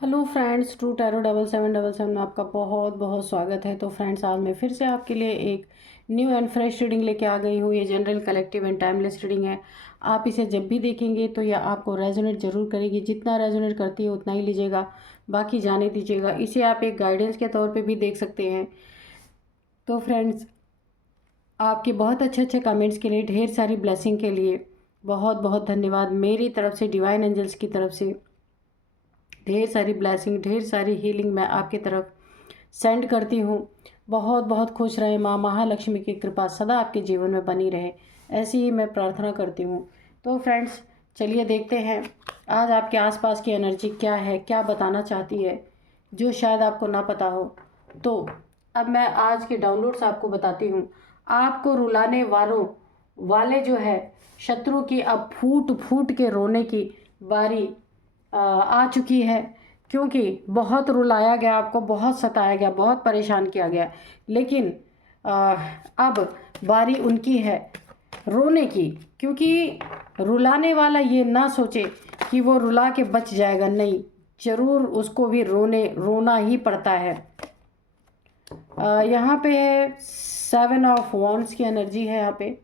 Hello friends, true tarot 7777 में आपका बहुत बहुत स्वागत है। तो फ्रेंड्स, आज मैं फिर से आपके लिए एक न्यू एंड फ्रेश रीडिंग लेके आ गई हूँ। ये general, collective and timeless reading है। आप इसे जब भी देखेंगे तो यह आपको रेजोनेट ज़रूर करेगी। जितना रेजोनेट करती है उतना ही लीजिएगा, बाकी जाने दीजिएगा। इसे आप एक गाइडेंस के तौर पर भी देख सकते हैं। तो फ्रेंड्स, आपके बहुत अच्छे अच्छे कमेंट्स के लिए, ढेर सारी ब्लेसिंग के लिए बहुत बहुत धन्यवाद। मेरी तरफ से, डिवाइन एंजल्स की तरफ से ढेर सारी ब्लेसिंग, ढेर सारी हीलिंग मैं आपकी तरफ सेंड करती हूँ। बहुत बहुत खुश रहे। माँ महालक्ष्मी की कृपा सदा आपके जीवन में बनी रहे, ऐसी ही मैं प्रार्थना करती हूँ। तो फ्रेंड्स, चलिए देखते हैं आज आपके आसपास की एनर्जी क्या है, क्या बताना चाहती है, जो शायद आपको ना पता हो। तो अब मैं आज के डाउनलोड्स आपको बताती हूँ। आपको रुलाने वाले जो है शत्रु की अब फूट फूट के रोने की बारी आ चुकी है। क्योंकि बहुत रुलाया गया, आपको बहुत सताया गया, बहुत परेशान किया गया। लेकिन अब बारी उनकी है रोने की। क्योंकि रुलाने वाला ये ना सोचे कि वो रुला के बच जाएगा, नहीं, ज़रूर उसको भी रोना ही पड़ता है। यहाँ पे है 7 ऑफ वॉन्ड्स की एनर्जी है। यहाँ पे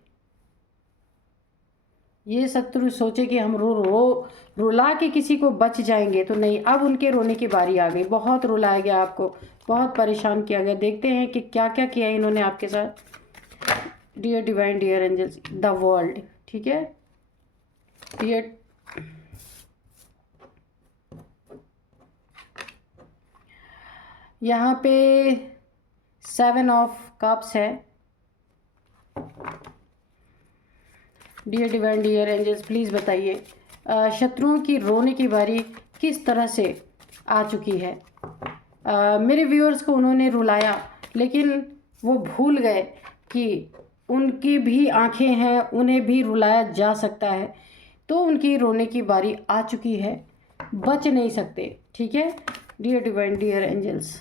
ये शत्रु सोचे कि हम रुला के किसी को बच जाएंगे, तो नहीं, अब उनके रोने की बारी आ गई। बहुत रुलाया गया आपको, बहुत परेशान किया गया। देखते हैं कि क्या क्या किया इन्होंने आपके साथ। Dear divine, dear angels, the world, ठीक है। डियर, यहाँ पे 7 ऑफ कप्स है। Dear divine, dear angels, please बताइए शत्रुओं की रोने की बारी किस तरह से आ चुकी है। मेरे व्यूअर्स को उन्होंने रुलाया, लेकिन वो भूल गए कि उनकी भी आंखें हैं, उन्हें भी रुलाया जा सकता है। तो उनकी रोने की बारी आ चुकी है, बच नहीं सकते, ठीक है। Dear divine, dear angels,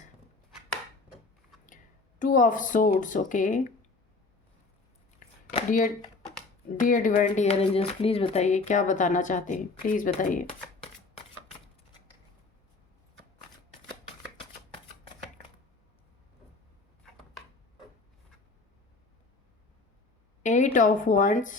2 of swords, okay. Dear dear divine, dear angels, please बताइए क्या बताना चाहते हैं, प्लीज़ बताइए। Eight of wands,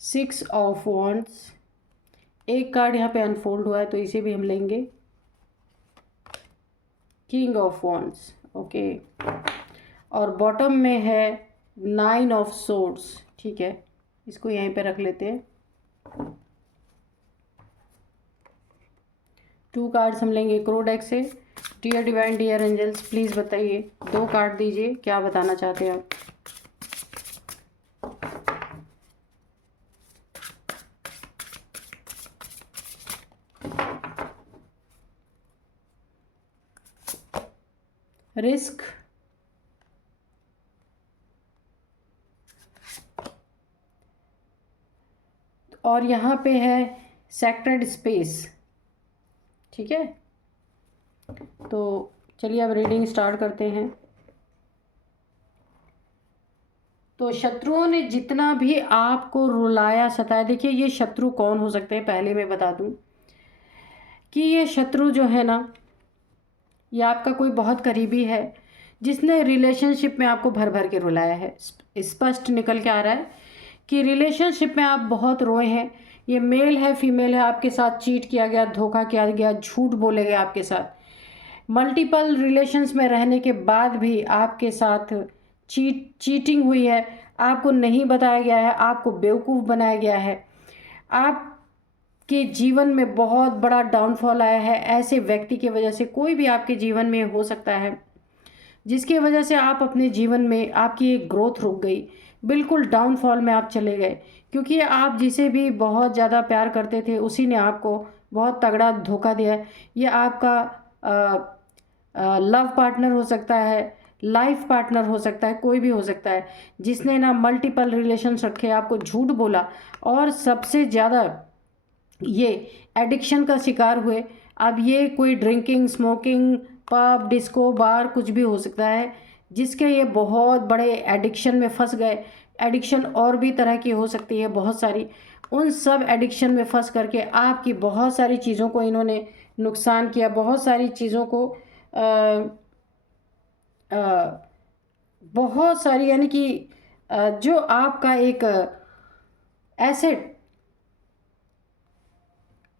six of wands। एक कार्ड यहाँ पे अनफोल्ड हुआ है तो इसे भी हम लेंगे। King of wands, okay. और बॉटम में है 9 ऑफ swords, ठीक है। इसको यहीं पे रख लेते हैं। 2 कार्ड्स हम लेंगे क्रो डेक से। Dear divine, dear angels, please बताइए, 2 कार्ड दीजिए, क्या बताना चाहते हैं आप। रिस्क, और यहाँ पे है सेक्रेड स्पेस, ठीक है। तो चलिए अब रीडिंग स्टार्ट करते हैं। तो शत्रुओं ने जितना भी आपको रुलाया सताया, देखिए ये शत्रु कौन हो सकते हैं, पहले मैं बता दूं कि ये शत्रु जो है ना, ये आपका कोई बहुत करीबी है, जिसने रिलेशनशिप में आपको भर भर के रुलाया है। स्पष्ट निकल के आ रहा है कि रिलेशनशिप में आप बहुत रोए हैं। ये मेल है, फीमेल है, आपके साथ चीट किया गया, धोखा किया गया, झूठ बोले गए आपके साथ। मल्टीपल रिलेशंस में रहने के बाद भी आपके साथ चीटिंग हुई है, आपको नहीं बताया गया है, आपको बेवकूफ़ बनाया गया है। आपके जीवन में बहुत बड़ा डाउनफॉल आया है ऐसे व्यक्ति की वजह से। कोई भी आपके जीवन में हो सकता है जिसकी वजह से आप अपने जीवन में, आपकी एक ग्रोथ रुक गई, बिल्कुल डाउनफॉल में आप चले गए। क्योंकि आप जिसे भी बहुत ज़्यादा प्यार करते थे उसी ने आपको बहुत तगड़ा धोखा दिया है। ये आपका लव पार्टनर हो सकता है, लाइफ पार्टनर हो सकता है, कोई भी हो सकता है, जिसने ना मल्टीपल रिलेशंस रखे, आपको झूठ बोला, और सबसे ज़्यादा ये एडिक्शन का शिकार हुए। अब ये कोई ड्रिंकिंग, स्मोकिंग, पब, डिस्को, बार, कुछ भी हो सकता है, जिसके ये बहुत बड़े एडिक्शन में फंस गए। एडिक्शन और भी तरह की हो सकती है बहुत सारी, उन सब एडिक्शन में फंस करके आपकी बहुत सारी चीज़ों को इन्होंने नुकसान किया, बहुत सारी चीज़ों को बहुत सारी, यानी कि जो आपका एक एसेट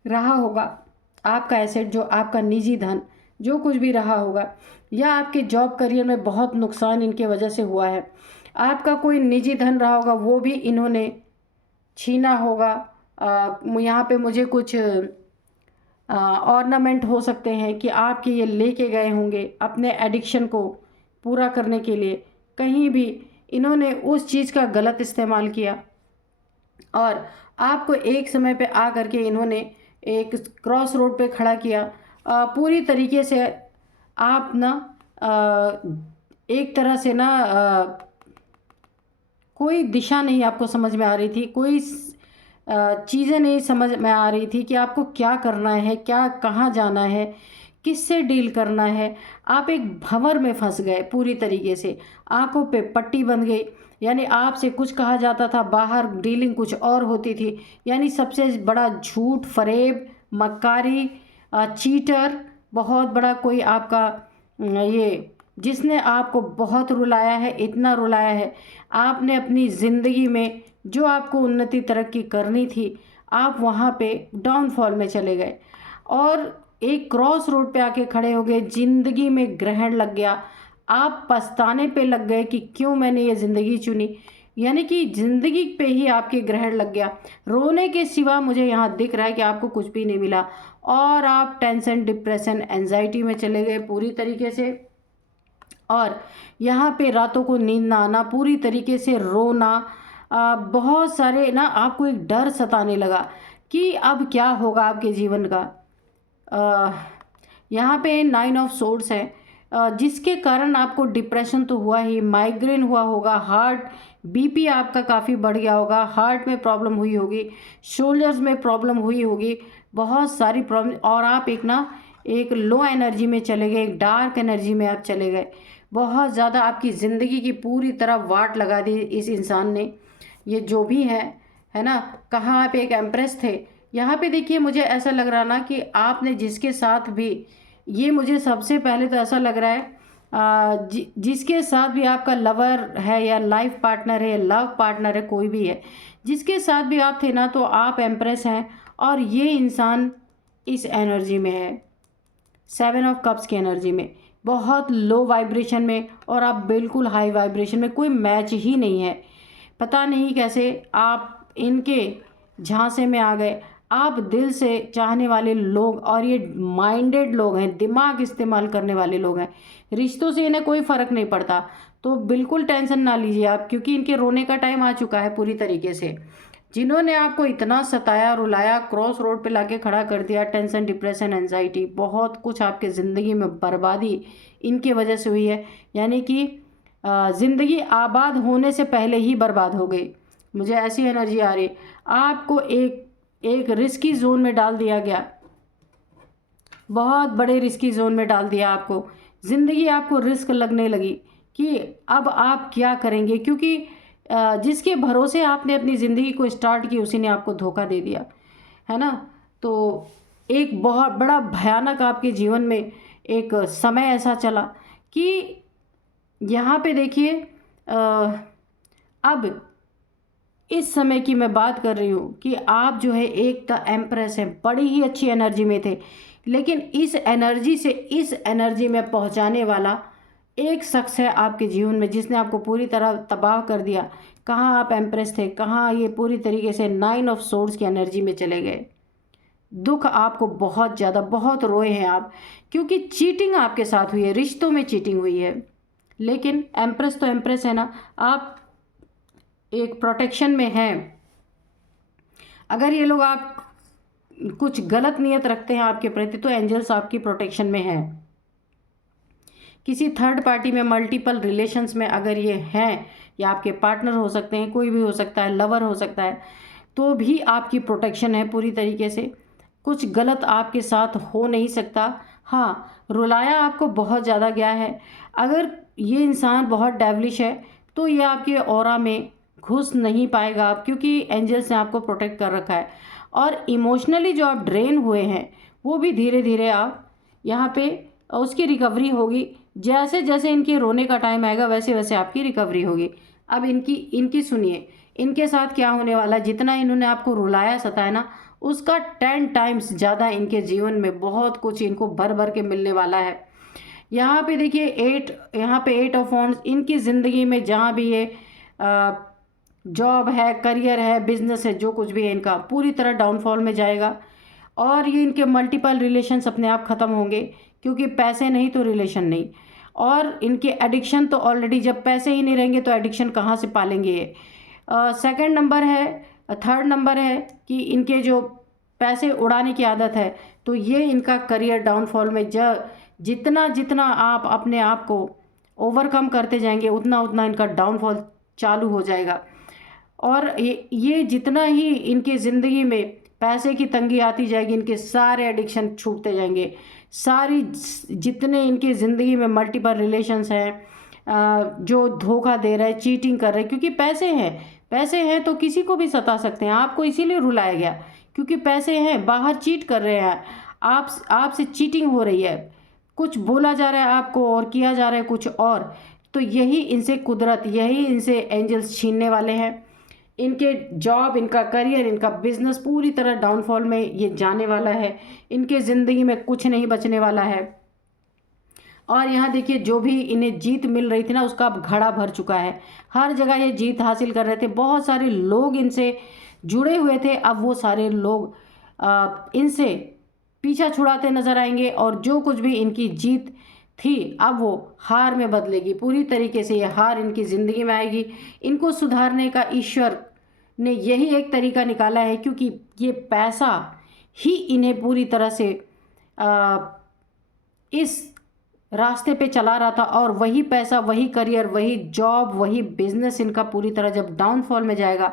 रहा होगा, आपका एसेट जो आपका निजी धन जो कुछ भी रहा होगा, या आपके जॉब करियर में बहुत नुकसान इनके वजह से हुआ है। आपका कोई निजी धन रहा होगा वो भी इन्होंने छीना होगा। यहाँ पे मुझे कुछ ऑर्नामेंट हो सकते हैं कि आपके ये लेके गए होंगे अपने एडिक्शन को पूरा करने के लिए। कहीं भी इन्होंने उस चीज़ का गलत इस्तेमाल किया और आपको एक समय पे आ करके इन्होंने एक क्रॉस रोड पे खड़ा किया। पूरी तरीके से आप ना एक तरह से ना कोई दिशा नहीं आपको समझ में आ रही थी, कोई चीज़ें नहीं समझ में आ रही थी कि आपको क्या करना है, क्या कहाँ जाना है, किससे डील करना है। आप एक भंवर में फंस गए पूरी तरीके से, आंखों पे पट्टी बंध गई। यानी आपसे कुछ कहा जाता था, बाहर डीलिंग कुछ और होती थी। यानी सबसे बड़ा झूठ, फरेब, मक्कारी, चीटर, बहुत बड़ा कोई आपका ये जिसने आपको बहुत रुलाया है, इतना रुलाया है। आपने अपनी ज़िंदगी में जो आपको उन्नति तरक्की करनी थी, आप वहाँ पे डाउनफॉल में चले गए और एक क्रॉस रोड पे आके खड़े हो गए। ज़िंदगी में ग्रहण लग गया, आप पछताने पे लग गए कि क्यों मैंने ये ज़िंदगी चुनी। यानी कि ज़िंदगी पे ही आपके ग्रहण लग गया। रोने के सिवा मुझे यहाँ दिख रहा है कि आपको कुछ भी नहीं मिला और आप टेंशन, डिप्रेशन, एंजाइटी में चले गए पूरी तरीके से। और यहाँ पे रातों को नींद ना आना, पूरी तरीके से रोना, बहुत सारे ना आपको एक डर सताने लगा कि अब क्या होगा आपके जीवन का। यहाँ पे 9 ऑफ सोर्ड्स है, जिसके कारण आपको डिप्रेशन तो हुआ ही, माइग्रेन हुआ होगा, हार्ट बीपी आपका काफ़ी बढ़ गया होगा, हार्ट में प्रॉब्लम हुई होगी, शोल्डर्स में प्रॉब्लम हुई होगी, बहुत सारी प्रॉब्लम। और आप एक लो एनर्जी में चले गए, एक डार्क एनर्जी में आप चले गए। बहुत ज़्यादा आपकी ज़िंदगी की पूरी तरह वाट लगा दी इस इंसान ने। ये जो भी है ना। कहाँ आप एक एम्प्रेस थे। यहाँ पे देखिए मुझे ऐसा लग रहा ना कि आपने जिसके साथ भी, ये मुझे सबसे पहले तो ऐसा लग रहा है जिसके साथ भी आपका लवर है या लाइफ पार्टनर है, लव पार्टनर है, कोई भी है, जिसके साथ भी आप थे ना, तो आप एम्प्रेस हैं और ये इंसान इस एनर्जी में है, 7 ऑफ कप्स की एनर्जी में, बहुत लो वाइब्रेशन में, और आप बिल्कुल हाई वाइब्रेशन में, कोई मैच ही नहीं है। पता नहीं कैसे आप इनके झांसे में आ गए। आप दिल से चाहने वाले लोग और ये माइंडेड लोग हैं, दिमाग इस्तेमाल करने वाले लोग हैं। रिश्तों से इन्हें कोई फ़र्क नहीं पड़ता, तो बिल्कुल टेंशन ना लीजिए आप, क्योंकि इनके रोने का टाइम आ चुका है पूरी तरीके से। जिन्होंने आपको इतना सताया, रुलाया, क्रॉस रोड पे लाके खड़ा कर दिया, टेंशन, डिप्रेशन, एंजाइटी, बहुत कुछ आपके ज़िंदगी में बर्बादी इनकी वजह से हुई है। यानी कि ज़िंदगी आबाद होने से पहले ही बर्बाद हो गई, मुझे ऐसी एनर्जी आ रही। आपको एक रिस्की जोन में डाल दिया गया, बहुत बड़े रिस्की जोन में डाल दिया आपको। ज़िंदगी आपको रिस्क लगने लगी कि अब आप क्या करेंगे, क्योंकि जिसके भरोसे आपने अपनी ज़िंदगी को स्टार्ट की उसी ने आपको धोखा दे दिया, है ना। तो एक बहुत बड़ा भयानक आपके जीवन में एक समय ऐसा चला कि यहाँ पे देखिए अब इस समय की मैं बात कर रही हूँ कि आप जो है एक द एम्प्रेस है, बड़ी ही अच्छी एनर्जी में थे, लेकिन इस एनर्जी से इस एनर्जी में पहुँचाने वाला एक शख्स है आपके जीवन में, जिसने आपको पूरी तरह तबाह कर दिया। कहाँ आप एम्प्रेस थे, कहाँ ये पूरी तरीके से 9 ऑफ सोर्ड्स की एनर्जी में चले गए। दुख आपको बहुत ज़्यादा, बहुत रोए हैं आप, क्योंकि चीटिंग आपके साथ हुई है, रिश्तों में चीटिंग हुई है। लेकिन एम्प्रेस तो एम्प्रेस है ना, आप एक प्रोटेक्शन में हैं। अगर ये लोग आप कुछ गलत नियत रखते हैं आपके प्रति, तो एंजल्स आपकी प्रोटेक्शन में हैं। किसी थर्ड पार्टी में, मल्टीपल रिलेशंस में अगर ये हैं, या आपके पार्टनर हो सकते हैं, कोई भी हो सकता है, लवर हो सकता है, तो भी आपकी प्रोटेक्शन है पूरी तरीके से। कुछ गलत आपके साथ हो नहीं सकता, हाँ, रुलाया आपको बहुत ज़्यादा गया है। अगर ये इंसान बहुत डेविलिश है तो ये आपके ऑरा में घुस नहीं पाएगा आप, क्योंकि एंजल्स ने आपको प्रोटेक्ट कर रखा है। और इमोशनली जो आप ड्रेन हुए हैं वो भी धीरे धीरे आप यहाँ पे उसकी रिकवरी होगी। जैसे जैसे इनके रोने का टाइम आएगा वैसे वैसे आपकी रिकवरी होगी। अब इनकी इनकी सुनिए, इनके साथ क्या होने वाला है। जितना इन्होंने आपको रुलाया सताया ना, उसका 10 टाइम्स ज़्यादा इनके जीवन में बहुत कुछ इनको भर भर के मिलने वाला है। यहाँ पे देखिए 8, यहाँ पे 8 ऑफ वॉन्ड्स। इनकी ज़िंदगी में जहाँ भी ये जॉब है, करियर है, बिजनेस है, जो कुछ भी है इनका पूरी तरह डाउनफॉल में जाएगा। और ये इनके मल्टीपल रिलेशंस अपने आप ख़त्म होंगे, क्योंकि पैसे नहीं तो रिलेशन नहीं। और इनके एडिक्शन तो ऑलरेडी, जब पैसे ही नहीं रहेंगे तो एडिक्शन कहाँ से पालेंगे ये। सेकंड नंबर है, थर्ड नंबर है कि इनके जो पैसे उड़ाने की आदत है, तो ये इनका करियर डाउनफॉल में जितना जितना आप अपने आप को ओवरकम करते जाएंगे उतना उतना इनका डाउनफॉल चालू हो जाएगा। और ये जितना ही इनकी ज़िंदगी में पैसे की तंगी आती जाएगी, इनके सारे एडिक्शन छूटते जाएंगे। सारी जितने इनकी ज़िंदगी में मल्टीपल रिलेशंस हैं, जो धोखा दे रहे हैं, चीटिंग कर रहे हैं, क्योंकि पैसे हैं तो किसी को भी सता सकते हैं। आपको इसीलिए रुलाया गया क्योंकि पैसे हैं, बाहर चीट कर रहे हैं, आपसे चीटिंग हो रही है, कुछ बोला जा रहा है आपको और किया जा रहा है कुछ और। तो यही इनसे कुदरत, यही इनसे एंजल्स छीनने वाले हैं। इनके जॉब, इनका करियर, इनका बिजनेस पूरी तरह डाउनफॉल में ये जाने वाला है। इनके ज़िंदगी में कुछ नहीं बचने वाला है। और यहाँ देखिए, जो भी इन्हें जीत मिल रही थी ना, उसका अब घड़ा भर चुका है। हर जगह ये जीत हासिल कर रहे थे, बहुत सारे लोग इनसे जुड़े हुए थे। अब वो सारे लोग इनसे पीछा छुड़ाते नजर आएंगे, और जो कुछ भी इनकी जीत थी अब वो हार में बदलेगी। पूरी तरीके से ये हार इनकी ज़िंदगी में आएगी। इनको सुधारने का ईश्वर ने यही एक तरीका निकाला है, क्योंकि ये पैसा ही इन्हें पूरी तरह से इस रास्ते पे चला रहा था। और वही पैसा, वही करियर, वही जॉब, वही बिजनेस इनका पूरी तरह जब डाउनफॉल में जाएगा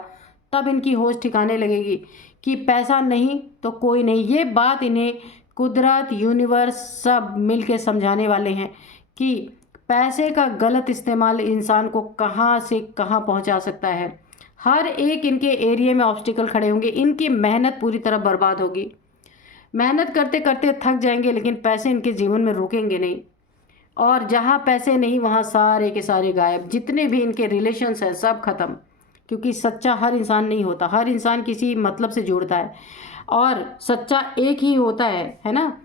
तब इनकी होश ठिकाने लगेगी कि पैसा नहीं तो कोई नहीं। ये बात इन्हें कुदरत, यूनिवर्स सब मिलके समझाने वाले हैं कि पैसे का गलत इस्तेमाल इंसान को कहाँ से कहाँ पहुँचा सकता है। हर एक इनके एरिया में ऑब्स्टिकल खड़े होंगे, इनकी मेहनत पूरी तरह बर्बाद होगी। मेहनत करते करते थक जाएंगे, लेकिन पैसे इनके जीवन में रुकेंगे नहीं। और जहाँ पैसे नहीं वहाँ सारे के सारे गायब। जितने भी इनके रिलेशंस हैं सब खत्म, क्योंकि सच्चा हर इंसान नहीं होता। हर इंसान किसी मतलब से जुड़ता है, और सच्चा एक ही होता है ना।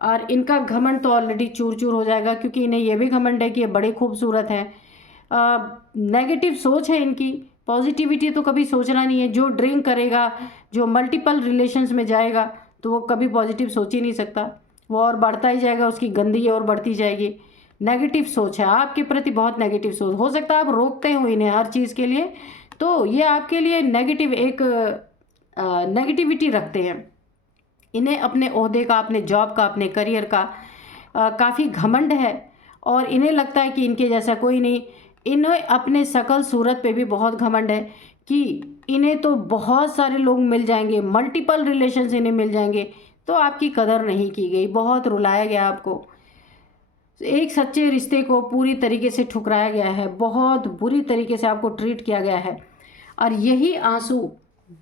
और इनका घमंड तो ऑलरेडी चूर चूर हो जाएगा, क्योंकि इन्हें यह भी घमंड है कि ये बड़े खूबसूरत हैं। नेगेटिव सोच है इनकी, पॉजिटिविटी तो कभी सोचना नहीं है। जो ड्रिंक करेगा, जो मल्टीपल रिलेशंस में जाएगा, तो वो कभी पॉजिटिव सोच ही नहीं सकता। वो और बढ़ता ही जाएगा, उसकी गंदगी और बढ़ती जाएगी। नेगेटिव सोच है आपके प्रति, बहुत नेगेटिव सोच। हो सकता है आप रोकते हो इन्हें हर चीज़ के लिए, तो ये आपके लिए नेगेटिव एक नेगेटिविटी रखते हैं। इन्हें अपने ओहदे का, अपने जॉब का, अपने करियर का काफ़ी घमंड है, और इन्हें लगता है कि इनके जैसा कोई नहीं। इन्हें अपने शकल सूरत पे भी बहुत घमंड है कि इन्हें तो बहुत सारे लोग मिल जाएंगे, मल्टीपल रिलेशंस इन्हें मिल जाएंगे, तो आपकी कदर नहीं की गई, बहुत रुलाया गया आपको। एक सच्चे रिश्ते को पूरी तरीके से ठुकराया गया है, बहुत बुरी तरीके से आपको ट्रीट किया गया है। और यही आंसू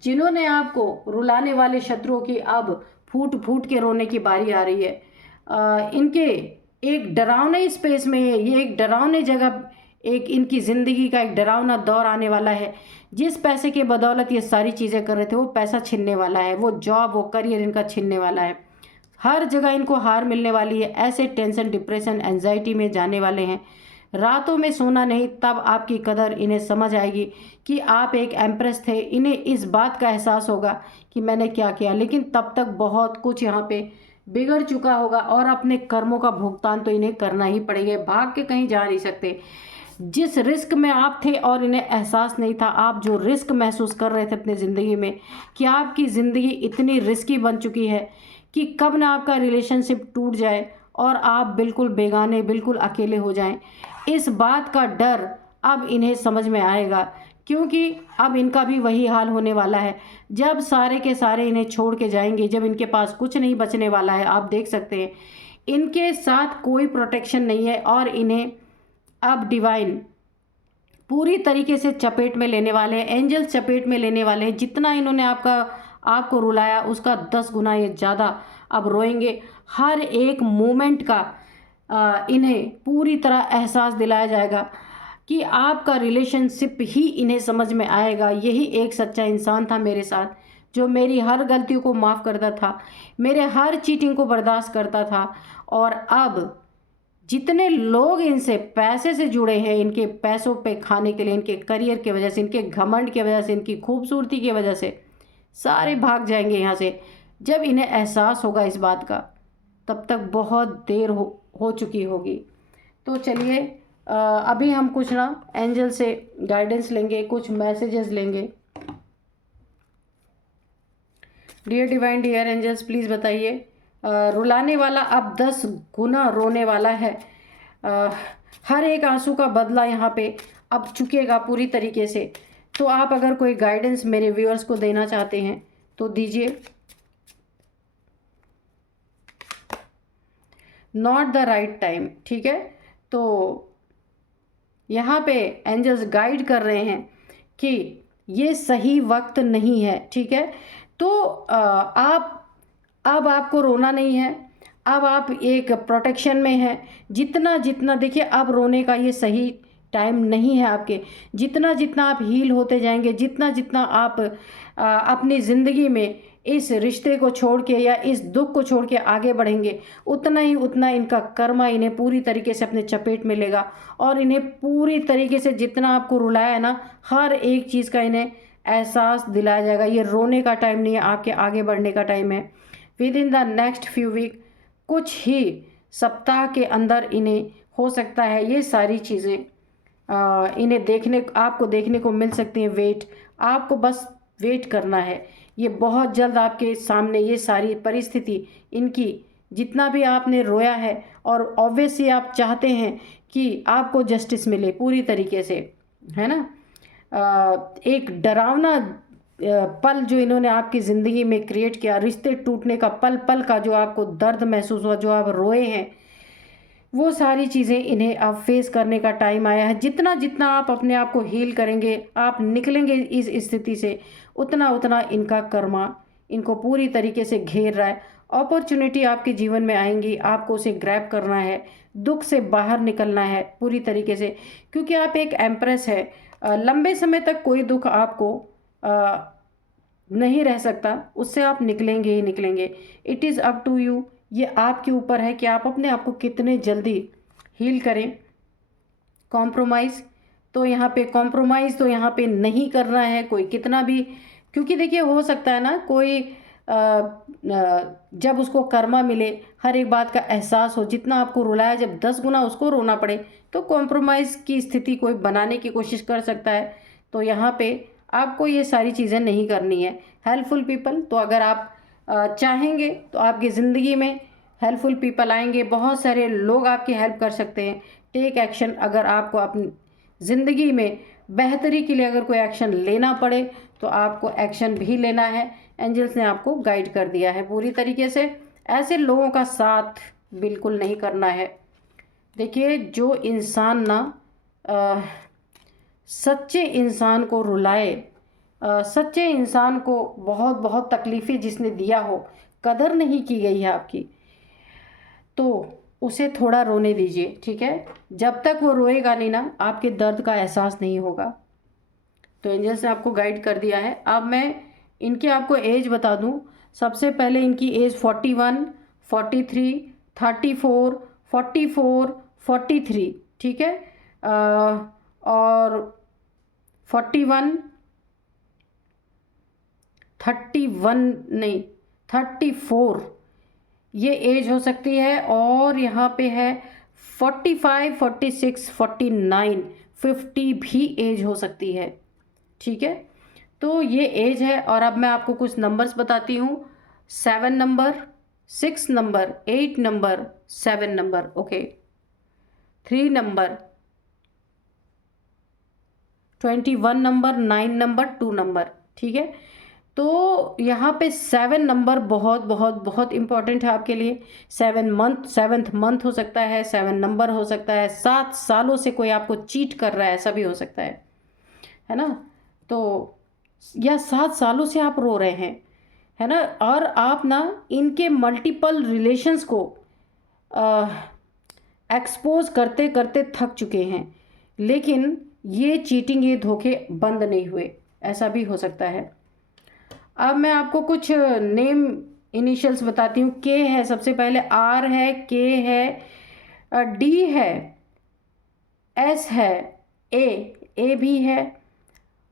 जिन्होंने आपको रुलाने वाले शत्रुओं की अब फूट फूट के रोने की बारी आ रही है। इनके एक डरावने स्पेस में है, ये एक डरावने जगह, एक इनकी ज़िंदगी का एक डरावना दौर आने वाला है। जिस पैसे के बदौलत ये सारी चीज़ें कर रहे थे, वो पैसा छिनने वाला है, वो जॉब, वो करियर इनका छिनने वाला है। हर जगह इनको हार मिलने वाली है। ऐसे टेंशन, डिप्रेशन, एंजाइटी में जाने वाले हैं। रातों में सोना नहीं, तब आपकी कदर इन्हें समझ आएगी कि आप एक एम्प्रेस थे। इन्हें इस बात का एहसास होगा कि मैंने क्या किया, लेकिन तब तक बहुत कुछ यहाँ पे बिगड़ चुका होगा, और अपने कर्मों का भुगतान तो इन्हें करना ही पड़ेगा। भाग के कहीं जा नहीं सकते। जिस रिस्क में आप थे और इन्हें एहसास नहीं था, आप जो रिस्क महसूस कर रहे थे अपनी ज़िंदगी में, कि आपकी ज़िंदगी इतनी रिस्की बन चुकी है कि कब ना आपका रिलेशनशिप टूट जाए और आप बिल्कुल बेगाने, बिल्कुल अकेले हो जाएं। इस बात का डर अब इन्हें समझ में आएगा, क्योंकि अब इनका भी वही हाल होने वाला है। जब सारे के सारे इन्हें छोड़ के जाएंगे, जब इनके पास कुछ नहीं बचने वाला है, आप देख सकते हैं इनके साथ कोई प्रोटेक्शन नहीं है और इन्हें अब डिवाइन पूरी तरीके से चपेट में लेने वाले हैं, एंजल्स चपेट में लेने वाले हैं। जितना इन्होंने आपको रुलाया उसका 10 गुना ये ज़्यादा अब रोएंगे। हर एक मोमेंट का इन्हें पूरी तरह एहसास दिलाया जाएगा कि आपका रिलेशनशिप ही इन्हें समझ में आएगा। यही एक सच्चा इंसान था मेरे साथ, जो मेरी हर गलतियों को माफ़ करता था, मेरे हर चीटिंग को बर्दाश्त करता था। और अब जितने लोग इनसे पैसे से जुड़े हैं, इनके पैसों पे खाने के लिए, इनके करियर की वजह से, इनके घमंड की वजह से, इनकी खूबसूरती की वजह से, सारे भाग जाएंगे यहाँ से। जब इन्हें एहसास होगा इस बात का, तब तक बहुत देर हो चुकी होगी। तो चलिए अभी हम कुछ ना एंजल से गाइडेंस लेंगे, कुछ मैसेजेस लेंगे। Dear divine, dear angels, please बताइए। रुलाने वाला अब 10 गुना रोने वाला है। हर एक आंसू का बदला यहाँ पे अब चुकेगा पूरी तरीके से। तो आप अगर कोई गाइडेंस मेरे व्यूअर्स को देना चाहते हैं तो दीजिए। नॉट द राइट टाइम, ठीक है। तो यहाँ पे एंजल्स गाइड कर रहे हैं कि ये सही वक्त नहीं है, ठीक है। तो अब आपको रोना नहीं है, अब आप एक प्रोटेक्शन में हैं। जितना जितना देखिए, अब रोने का ये सही टाइम नहीं है आपके। जितना जितना आप हील होते जाएंगे, जितना जितना आप अपनी ज़िंदगी में इस रिश्ते को छोड़ के या इस दुख को छोड़ के आगे बढ़ेंगे, उतना ही उतना इनका कर्मा इन्हें पूरी तरीके से अपने चपेट में लेगा। और इन्हें पूरी तरीके से जितना आपको रुलाया है ना, हर एक चीज़ का इन्हें एहसास दिलाया जाएगा। ये रोने का टाइम नहीं है, आपके आगे बढ़ने का टाइम है। Within the next few week, कुछ ही सप्ताह के अंदर इन्हें हो सकता है ये सारी चीज़ें इन्हें आपको देखने को मिल सकती हैं। वेट, आपको बस वेट करना है। ये बहुत जल्द आपके सामने ये सारी परिस्थिति, इनकी जितना भी आपने रोया है, और ऑब्वियसली आप चाहते हैं कि आपको जस्टिस मिले पूरी तरीके से, है ना। एक डरावना पल जो इन्होंने आपकी ज़िंदगी में क्रिएट किया, रिश्ते टूटने का पल पल का जो आपको दर्द महसूस हुआ, जो आप रोए हैं, वो सारी चीज़ें इन्हें अब फेस करने का टाइम आया है। जितना जितना आप अपने आप को हील करेंगे, आप निकलेंगे इस स्थिति से, उतना उतना इनका कर्मा इनको पूरी तरीके से घेर रहा है। अपॉर्चुनिटी आपके जीवन में आएंगी, आपको उसे ग्रैब करना है, दुख से बाहर निकलना है पूरी तरीके से, क्योंकि आप एक एम्प्रेस है। लंबे समय तक कोई दुख आपको नहीं रह सकता, उससे आप निकलेंगे ही निकलेंगे। It is up to you, ये आपके ऊपर है कि आप अपने आप को कितने जल्दी हील करें। कॉम्प्रोमाइज़ तो यहाँ पे नहीं करना है कोई कितना भी, क्योंकि देखिए हो सकता है ना कोई जब उसको कर्मा मिले, हर एक बात का एहसास हो, जितना आपको रुलाया जब 10 गुना उसको रोना पड़े, तो कॉम्प्रोमाइज़ की स्थिति कोई बनाने की कोशिश कर सकता है। तो यहाँ पे आपको ये सारी चीज़ें नहीं करनी है। हेल्पफुल पीपल, तो अगर आप चाहेंगे तो आपकी ज़िंदगी में हेल्पफुल पीपल आएंगे, बहुत सारे लोग आपकी हेल्प कर सकते हैं। टेक एक्शन, अगर आपको अपनी ज़िंदगी में बेहतरी के लिए अगर कोई एक्शन लेना पड़े तो आपको एक्शन भी लेना है। एंजल्स ने आपको गाइड कर दिया है पूरी तरीके से। ऐसे लोगों का साथ बिल्कुल नहीं करना है। देखिए, जो इंसान ना सच्चे इंसान को रुलाए, सच्चे इंसान को बहुत बहुत तकलीफ़ें जिसने दिया हो, कदर नहीं की गई है आपकी, तो उसे थोड़ा रोने दीजिए, ठीक है। जब तक वो रोएगा नहीं ना, आपके दर्द का एहसास नहीं होगा। तो एंजल्स ने आपको गाइड कर दिया है। अब मैं इनकी आपको एज बता दूं। सबसे पहले इनकी एज 41, 43, 34, 44, 43, ठीक है। और 41, 31 नहीं 34 ये एज हो सकती है। और यहाँ पे है 45, 46, 49, 50 भी एज हो सकती है, ठीक है। तो ये एज है। और अब मैं आपको कुछ नंबर्स बताती हूँ। 7 number, 6 number, 8 number, 7 number, okay, 3 number, 21 number, 9 number, 2 number, ठीक है। तो यहाँ पे 7 नंबर बहुत बहुत बहुत इम्पॉर्टेंट है आपके लिए। 7th मंथ हो सकता है, 7 नंबर हो सकता है, 7 सालों से कोई आपको चीट कर रहा है, ऐसा भी हो सकता है ना। तो या 7 सालों से आप रो रहे हैं, है ना, और आप ना इनके मल्टीपल रिलेशंस को एक्सपोज करते करते थक चुके हैं, लेकिन ये चीटिंग, ये धोखे बंद नहीं हुए, ऐसा भी हो सकता है। अब मैं आपको कुछ नेम इनिशियल्स बताती हूँ। के है सबसे पहले, आर है, के है, डी है, एस है, ए भी है,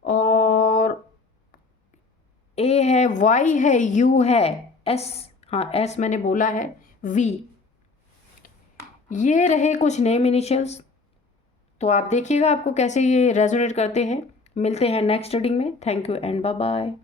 और ए है, वाई है, यू है, एस, हाँ एस मैंने बोला है, वी। ये रहे कुछ नेम इनिशियल्स। तो आप देखिएगा आपको कैसे ये रेजोनेट करते हैं। मिलते हैं नेक्स्ट रीडिंग में। Thank you and bye bye.